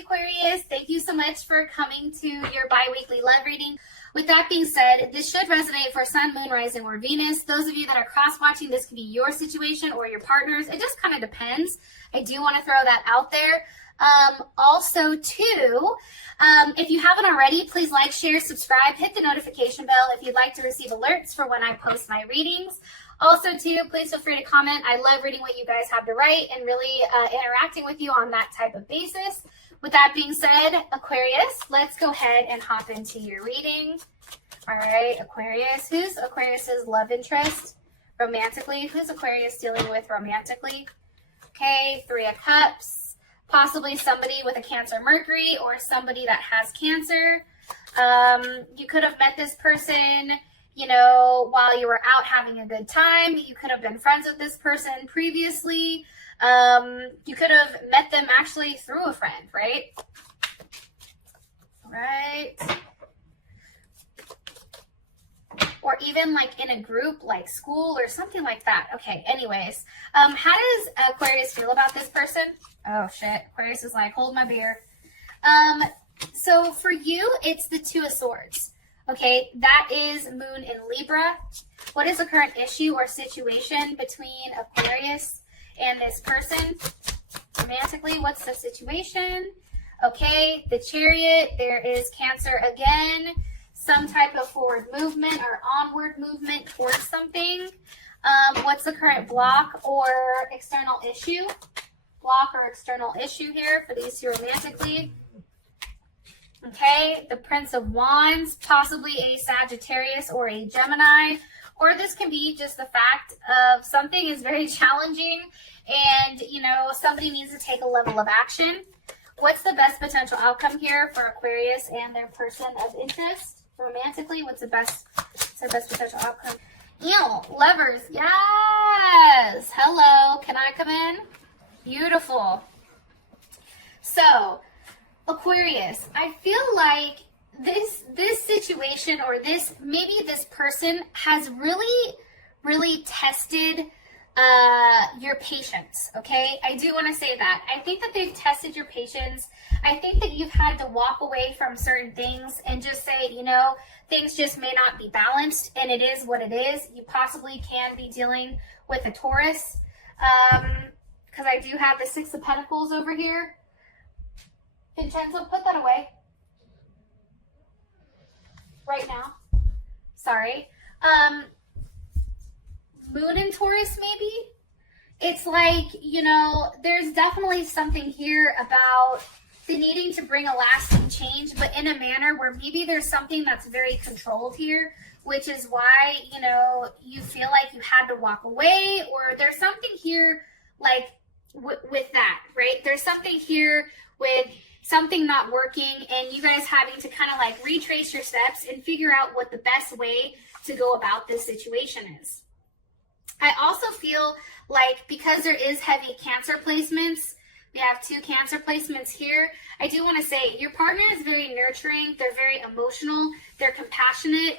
Aquarius. Thank you so much for coming to your bi-weekly love reading. With that being said, this should resonate for Sun, Moon, Rising, or Venus. Those of you that are cross-watching, this could be your situation or your partner's. It just kind of depends. I do want to throw that out there. Also, too, if you haven't already, please like, share, subscribe, hit the notification bell if you'd like to receive alerts for when I post my readings. Also, too, please feel free to comment. I love reading what you guys have to write and really interacting with you on that type of basis. With that being said, Aquarius, let's go ahead and hop into your reading. All right, Aquarius. Who's Aquarius's love interest romantically? Who's Aquarius dealing with romantically? Okay, Three of Cups. Possibly somebody with a Cancer Mercury or somebody that has Cancer. You could have met this person, you know, while you were out having a good time. You could have been friends with this person previously. You could have met them actually through a friend, right? Right. Or even like in a group like school or something like that. Okay, anyways. How does Aquarius feel about this person? Oh shit, Aquarius is like, hold my beer. So for you, it's the Two of Swords. Okay, that is Moon in Libra. What is the current issue or situation between Aquarius and this person? Romantically, what's the situation? Okay, the Chariot, there is Cancer again. Some type of forward movement or onward movement towards something. What's the current block or external issue? Block or external issue here for these two romantically. Okay, the Prince of Wands, possibly a Sagittarius or a Gemini. Or this can be just the fact of something is very challenging and, you know, somebody needs to take a level of action. What's the best potential outcome here for Aquarius and their person of interest? Romantically, what's the best potential outcome? Ew, Lovers, yes! Hello, can I come in? Beautiful. So, Aquarius, I feel like this situation or maybe this person has really tested your patience, okay? I do want to say that. I think that they've tested your patience. I think that you've had to walk away from certain things and just say, you know, things just may not be balanced, and it is what it is. You possibly can be dealing with a Taurus, because I do have the Six of Pentacles over here. Vincenzo, put that away. Right now. Sorry. Moon in Taurus, maybe? It's like, you know, there's definitely something here about the needing to bring a lasting change, but in a manner where maybe there's something that's very controlled here, which is why, you know, you feel like you had to walk away, or there's something here like with that, right? There's something here with something not working and you guys having to kind of like retrace your steps and figure out what the best way to go about this situation is. I also feel like because there is heavy Cancer placements, we have two Cancer placements here. I do want to say your partner is very nurturing. They're very emotional. They're compassionate.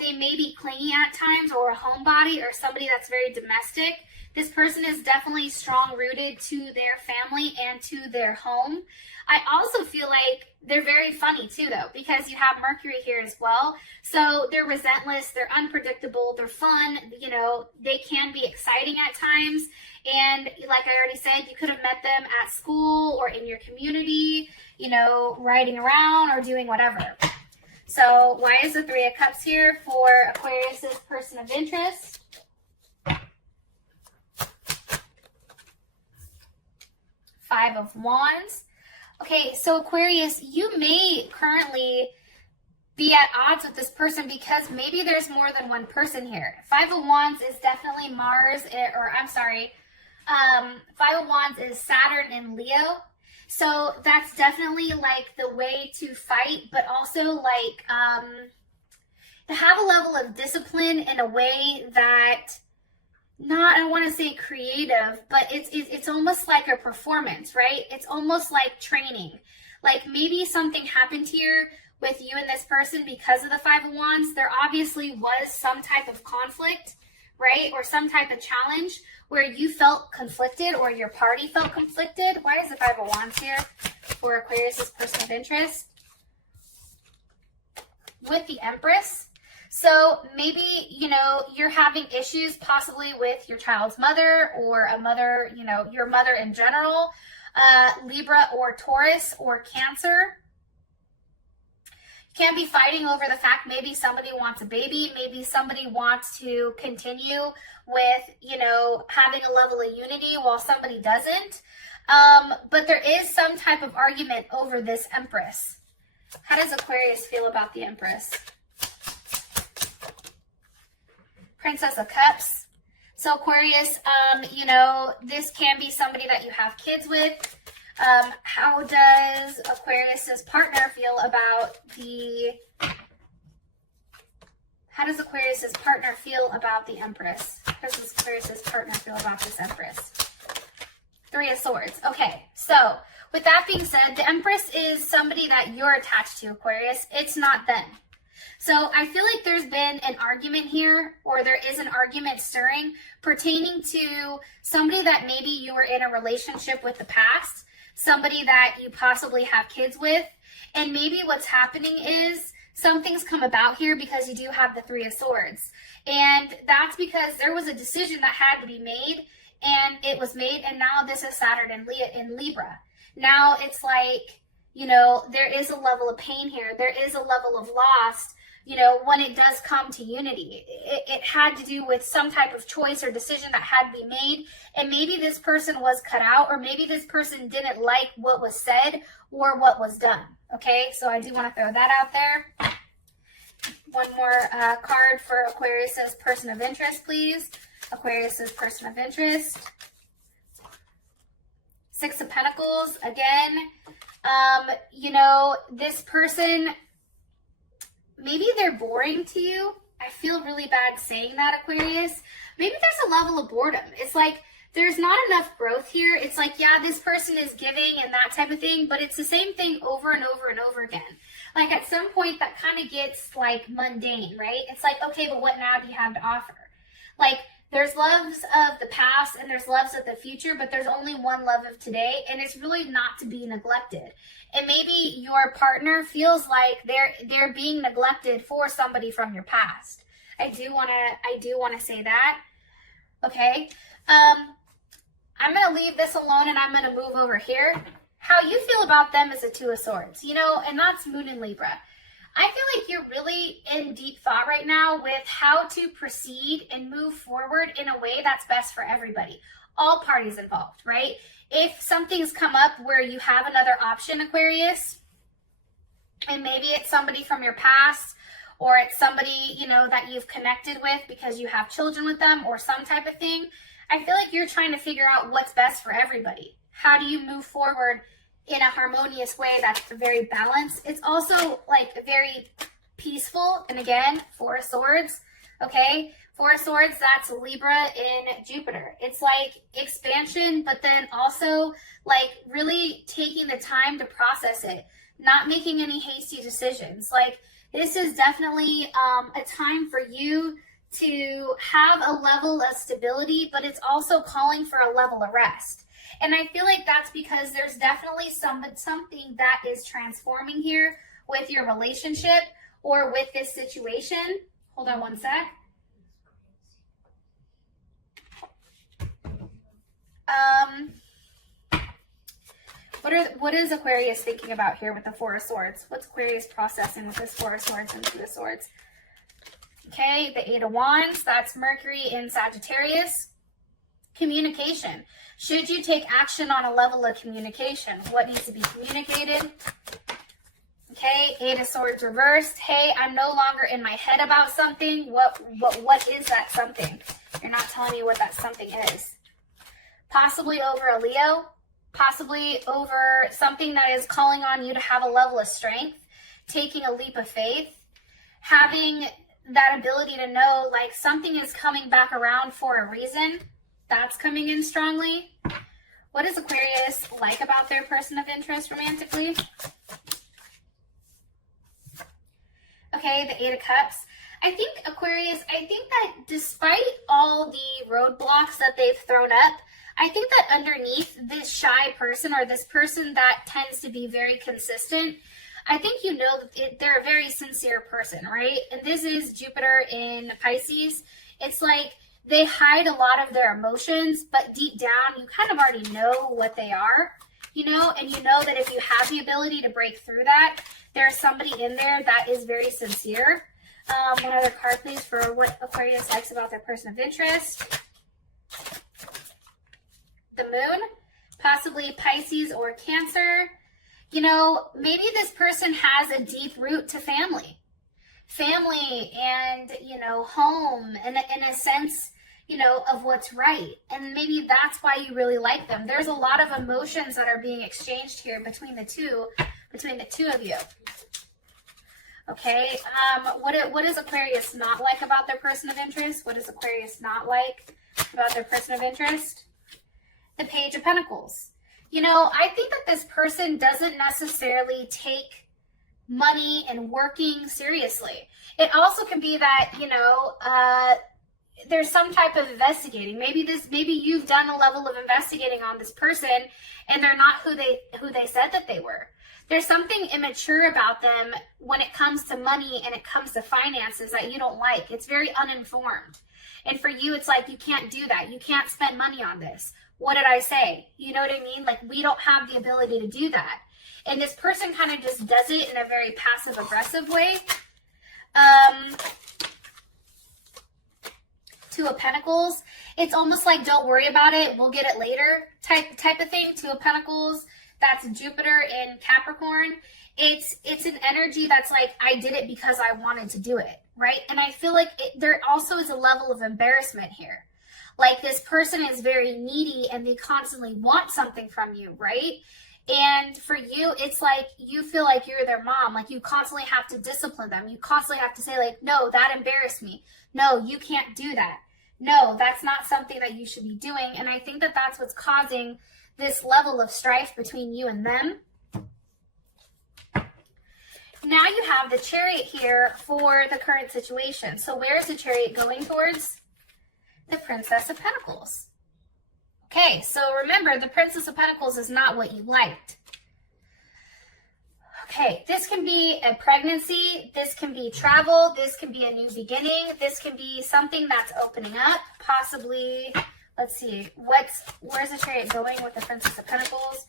They may be clingy at times, or a homebody, or somebody that's very domestic. This person is definitely strong-rooted to their family and to their home. I also feel like they're very funny too, though, because you have Mercury here as well. So they're relentless, they're unpredictable, they're fun, you know, they can be exciting at times. And like I already said, you could have met them at school or in your community, you know, riding around or doing whatever. So why is the Three of Cups here for Aquarius's person of interest? Five of Wands. Okay, so Aquarius, you may currently be at odds with this person because maybe there's more than one person here. Five of Wands is definitely Mars, Five of Wands is Saturn in Leo. So that's definitely like the way to fight, but also like to have a level of discipline in a way that, I don't want to say creative, but it's almost like a performance, right? It's almost like training. Like maybe something happened here with you and this person because of the Five of Wands. There obviously was some type of conflict, right? Or some type of challenge where you felt conflicted or your party felt conflicted. Why is the Five of Wands here for Aquarius's person of interest? With the Empress. So maybe, you know, you're having issues possibly with your child's mother or a mother, you know, your mother in general, Libra or Taurus or Cancer. You can't be fighting over the fact maybe somebody wants a baby, maybe somebody wants to continue with, you know, having a level of unity while somebody doesn't. But there is some type of argument over this Empress. How does Aquarius feel about the Empress? Princess of Cups. So Aquarius, you know, this can be somebody that you have kids with. How does Aquarius's partner feel about the Empress? How does Aquarius's partner feel about this Empress? Three of Swords. Okay, so with that being said, the Empress is somebody that you're attached to, Aquarius. It's not them. So I feel like there's been an argument here, or there is an argument stirring pertaining to somebody that maybe you were in a relationship with the past, somebody that you possibly have kids with, and maybe what's happening is something's come about here because you do have the Three of Swords. And that's because there was a decision that had to be made, and it was made, and now this is Saturn in Libra. Now it's like, you know, there is a level of pain here. There is a level of loss, you know, when it does come to unity. It had to do with some type of choice or decision that had to be made. And maybe this person was cut out, or maybe this person didn't like what was said or what was done. Okay, so I do want to throw that out there. One more card for Aquarius's person of interest, please. Aquarius's person of interest. Six of Pentacles, again. You know, this person, maybe they're boring to you. I feel really bad saying that, Aquarius. Maybe there's a level of boredom. It's like there's not enough growth here. It's like, yeah, this person is giving and that type of thing, but it's the same thing over and over and over again. Like at some point that kind of gets like mundane, right? It's like, okay, but what now do you have to offer? Like there's loves of the past and there's loves of the future, but there's only one love of today, and it's really not to be neglected. And maybe your partner feels like they're being neglected for somebody from your past. I do want to say that. Okay. I'm going to leave this alone and I'm going to move over here. How you feel about them is a Two of Swords, you know, and that's Moon in Libra. I feel like you're really in deep thought right now with how to proceed and move forward in a way that's best for everybody. All parties involved, right? If something's come up where you have another option, Aquarius, and maybe it's somebody from your past, or it's somebody, you know, that you've connected with because you have children with them or some type of thing, I feel like you're trying to figure out what's best for everybody. How do you move forward in a harmonious way that's very balanced? It's also like very peaceful. And again, Four of Swords, okay? Four of Swords, that's Libra in Jupiter. It's like expansion, but then also like really taking the time to process it, not making any hasty decisions. Like this is definitely a time for you to have a level of stability, but it's also calling for a level of rest. And I feel like that's because there's definitely something that is transforming here with your relationship or with this situation. Hold on one sec. What is Aquarius thinking about here with the Four of Swords? What's Aquarius processing with this Four of Swords and Two of Swords? Okay, the Eight of Wands, that's Mercury in Sagittarius. Communication. Should you take action on a level of communication? What needs to be communicated? Okay, Eight of Swords reversed. Hey, I'm no longer in my head about something. What is that something? You're not telling me what that something is. Possibly over a Leo. Possibly over something that is calling on you to have a level of strength. Taking a leap of faith. Having that ability to know like something is coming back around for a reason. That's coming in strongly. What does Aquarius like about their person of interest romantically? Okay, the Eight of Cups. I think, Aquarius, I think that despite all the roadblocks that they've thrown up, I think that underneath this shy person, or this person that tends to be very consistent, I think you know that they're a very sincere person, right? And this is Jupiter in Pisces. It's like they hide a lot of their emotions, but deep down, you kind of already know what they are, you know? And you know that if you have the ability to break through that, there's somebody in there that is very sincere. One other card, please, for what Aquarius likes about their person of interest. The Moon, possibly Pisces or Cancer. You know, maybe this person has a deep root to family. Family and, you know, home, and in a sense, you know, of what's right. And maybe that's why you really like them. There's a lot of emotions that are being exchanged here between the two of you. Okay, what does Aquarius not like about their person of interest? What does Aquarius not like about their person of interest? The Page of Pentacles. You know, I think that this person doesn't necessarily take money and working seriously. It also can be that, you know, there's some type of investigating. Maybe you've done a level of investigating on this person and they're not who they said that they were. There's something immature about them when it comes to money and it comes to finances that you don't like. It's very uninformed. And for you, it's like, you can't do that. You can't spend money on this. What did I say? You know what I mean? Like, we don't have the ability to do that. And this person kind of just does it in a very passive aggressive way. Two of Pentacles. It's almost like, don't worry about it, we'll get it later type of thing. Two of Pentacles. That's Jupiter in Capricorn. It's an energy that's like, I did it because I wanted to do it, right? And I feel like there also is a level of embarrassment here. Like, this person is very needy and they constantly want something from you, right? And for you, it's like you feel like you're their mom. Like, you constantly have to discipline them. You constantly have to say, like, no, that embarrassed me. No, you can't do that. No, that's not something that you should be doing. And I think that that's what's causing this level of strife between you and them. Now you have the Chariot here for the current situation. So where is the Chariot going towards? The Princess of Pentacles. Okay, so remember, the Princess of Pentacles is not what you liked. Okay, this can be a pregnancy, this can be travel, this can be a new beginning, this can be something that's opening up, possibly. Let's see, where's the Chariot going with the Princess of Pentacles?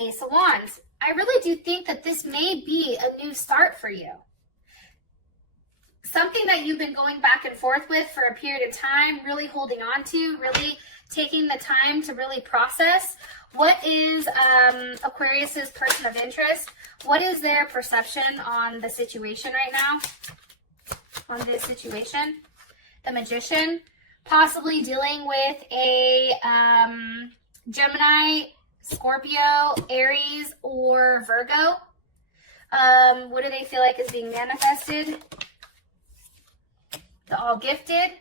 Ace of Wands. I really do think that this may be a new start for you. Something that you've been going back and forth with for a period of time, really holding on to, really taking the time to really process. What is Aquarius's person of interest? What is their perception on the situation right now? On this situation? The Magician. Possibly dealing with a Gemini, Scorpio, Aries, or Virgo. What do they feel like is being manifested? The All Gifted.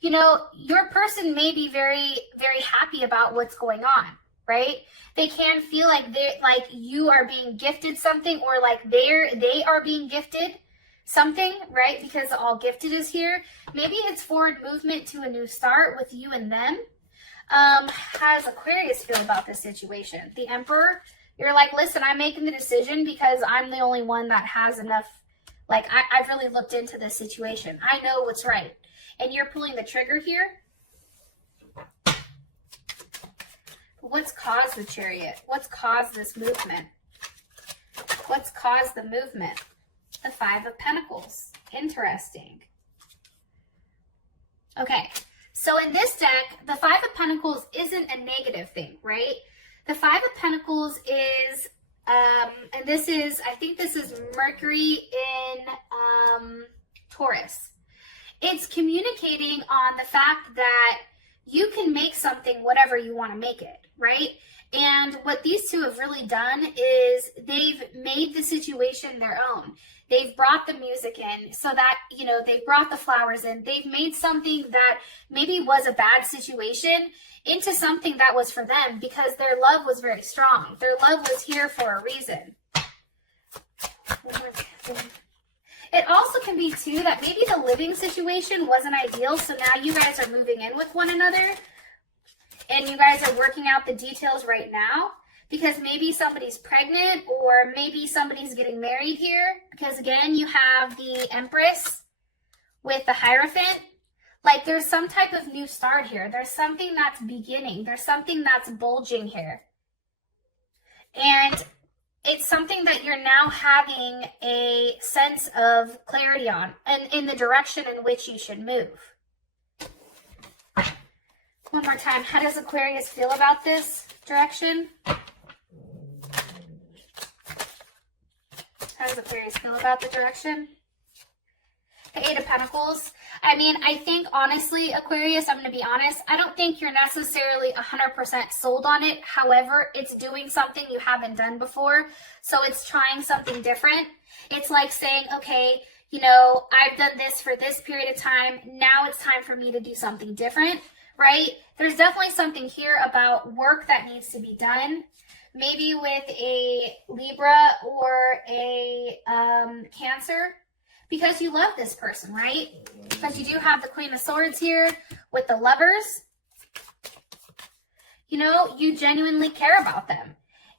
You know, your person may be very, very happy about what's going on, right? They can feel like you are being gifted something, or like they are being gifted something, right? Because the All Gifted is here. Maybe it's forward movement to a new start with you and them. How does Aquarius feel about this situation? The Emperor, you're like, listen, I'm making the decision because I'm the only one that has enough. Like, I've really looked into this situation. I know what's right. And you're pulling the trigger here. What's caused the Chariot? What's caused this movement? What's caused the movement? The Five of Pentacles. Interesting. Okay, so in this deck, the Five of Pentacles isn't a negative thing, right? The Five of Pentacles is, and this is, I think this is Mercury in Taurus. It's communicating on the fact that you can make something whatever you want to make it, right? And what these two have really done is they've made the situation their own. They've brought the music in so that, you know, they've brought the flowers in. They've made something that maybe was a bad situation into something that was for them because their love was very strong. Their love was here for a reason. It also can be too that maybe the living situation wasn't ideal, so now you guys are moving in with one another and you guys are working out the details right now, because maybe somebody's pregnant or maybe somebody's getting married here, because again, you have the Empress with the Hierophant. Like there's some type of new start here. There's something that's beginning. There's something that's bulging here. And it's something that you're now having a sense of clarity on and in the direction in which you should move. One more time. How does Aquarius feel about this direction? How does Aquarius feel about the direction? The Eight of Pentacles. I mean, I think honestly, Aquarius, I'm going to be honest, I don't think you're necessarily 100% sold on it. However, it's doing something you haven't done before. So it's trying something different. It's like saying, okay, you know, I've done this for this period of time. Now it's time for me to do something different, right? There's definitely something here about work that needs to be done. Maybe with a Libra or a Cancer, because you love this person, right? Because you do have the Queen of Swords here with the Lovers. You know, you genuinely care about them.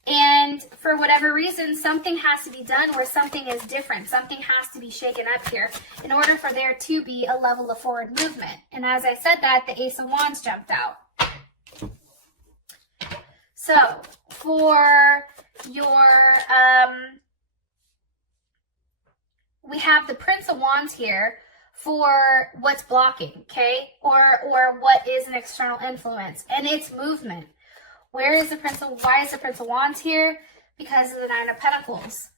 And for whatever reason, something has to be done where something is different. Something has to be shaken up here in order for there to be a level of forward movement. And as I said that, the Ace of Wands jumped out. So for your, we have the Prince of Wands here for what's blocking, okay? Or what is an external influence, and it's movement. Why is the Prince of Wands here? Because of the Nine of Pentacles.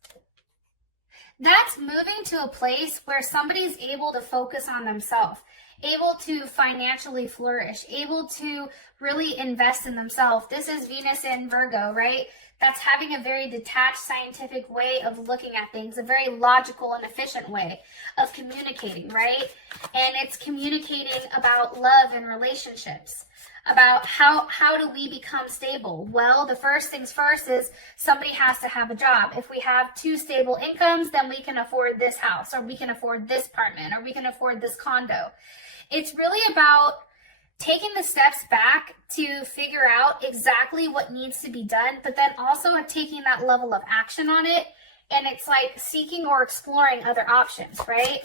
That's moving to a place where somebody's able to focus on themselves, able to financially flourish, able to really invest in themselves. This is Venus in Virgo, right? That's having a very detached scientific way of looking at things, a very logical and efficient way of communicating, right? And it's communicating about love and relationships, about how do we become stable? Well, the first things first is somebody has to have a job. If we have two stable incomes, then we can afford this house, or we can afford this apartment, or we can afford this condo. It's really about taking the steps back to figure out exactly what needs to be done, but then also taking that level of action on it. And it's like seeking or exploring other options, right?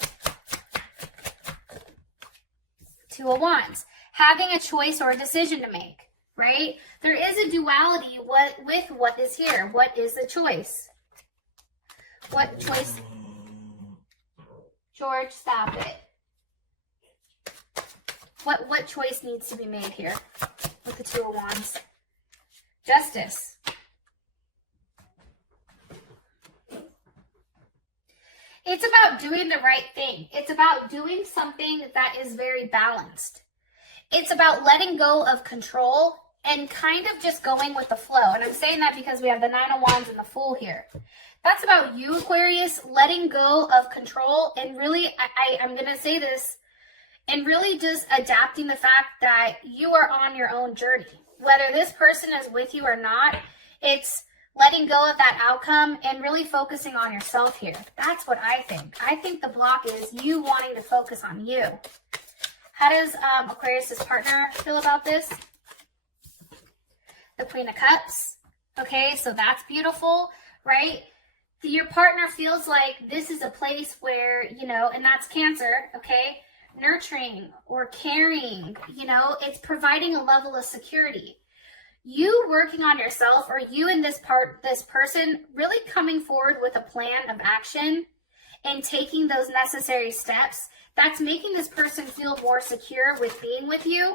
Two of Wands, having a choice or a decision to make, right? There is a duality with what is here. What is the choice? What choice? George, stop it. What choice needs to be made here with the Two of Wands? Justice. It's about doing the right thing. It's about doing something that is very balanced. It's about letting go of control and kind of just going with the flow. And I'm saying that because we have the Nine of Wands and the Fool here. That's about you, Aquarius, letting go of control and really, I'm going to say this, and really just adapting the fact that you are on your own journey. Whether this person is with you or not, it's letting go of that outcome and really focusing on yourself here. That's what I think. I think the block is you wanting to focus on you. How does Aquarius's partner feel about this? The Queen of Cups. Okay, so that's beautiful, right? Your partner feels like this is a place where, you know, and that's Cancer, okay? Nurturing or caring, you know, it's providing a level of security. You working on yourself, or you and this person really coming forward with a plan of action and taking those necessary steps, that's making this person feel more secure with being with you.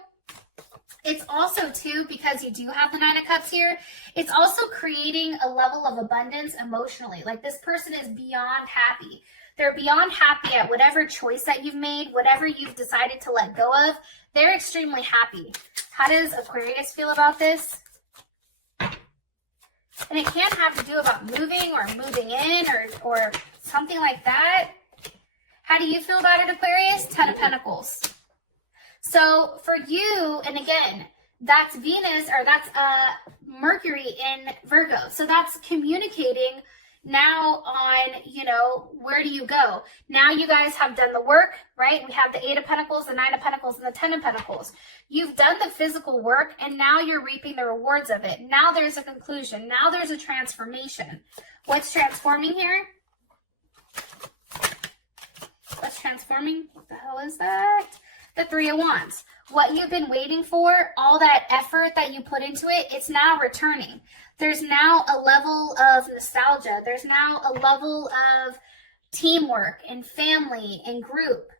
It's also too, because you do have the Nine of Cups here, it's also creating a level of abundance emotionally. Like this person is beyond happy. They're beyond happy at whatever choice that you've made, whatever you've decided to let go of. They're extremely happy. How does Aquarius feel about this? And it can have to do about moving or moving in or something like that. How do you feel about it, Aquarius? Ten of Pentacles. So for you, and again, that's Venus, or that's Mercury in Virgo. So that's communicating now on, you know, where do you go? Now you guys have done the work, right? We have the 8 of Pentacles, the 9 of Pentacles, and the 10 of Pentacles. You've done the physical work, and now you're reaping the rewards of it. Now there's a conclusion. Now there's a transformation. What's transforming here? What's transforming? What the hell is that? The 3 of Wands. What you've been waiting for, all that effort that you put into it, it's now returning. There's now a level of nostalgia. There's now a level of teamwork and family and group.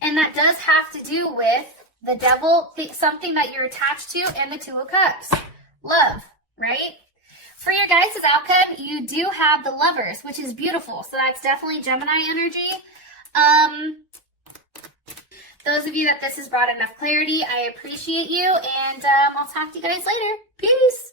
And that does have to do with the devil, something that you're attached to, and the 2 of Cups. Love, right? For your guys' outcome, you do have the Lovers, which is beautiful. So that's definitely Gemini energy. Those of you that this has brought enough clarity, I appreciate you. And I'll talk to you guys later. Peace.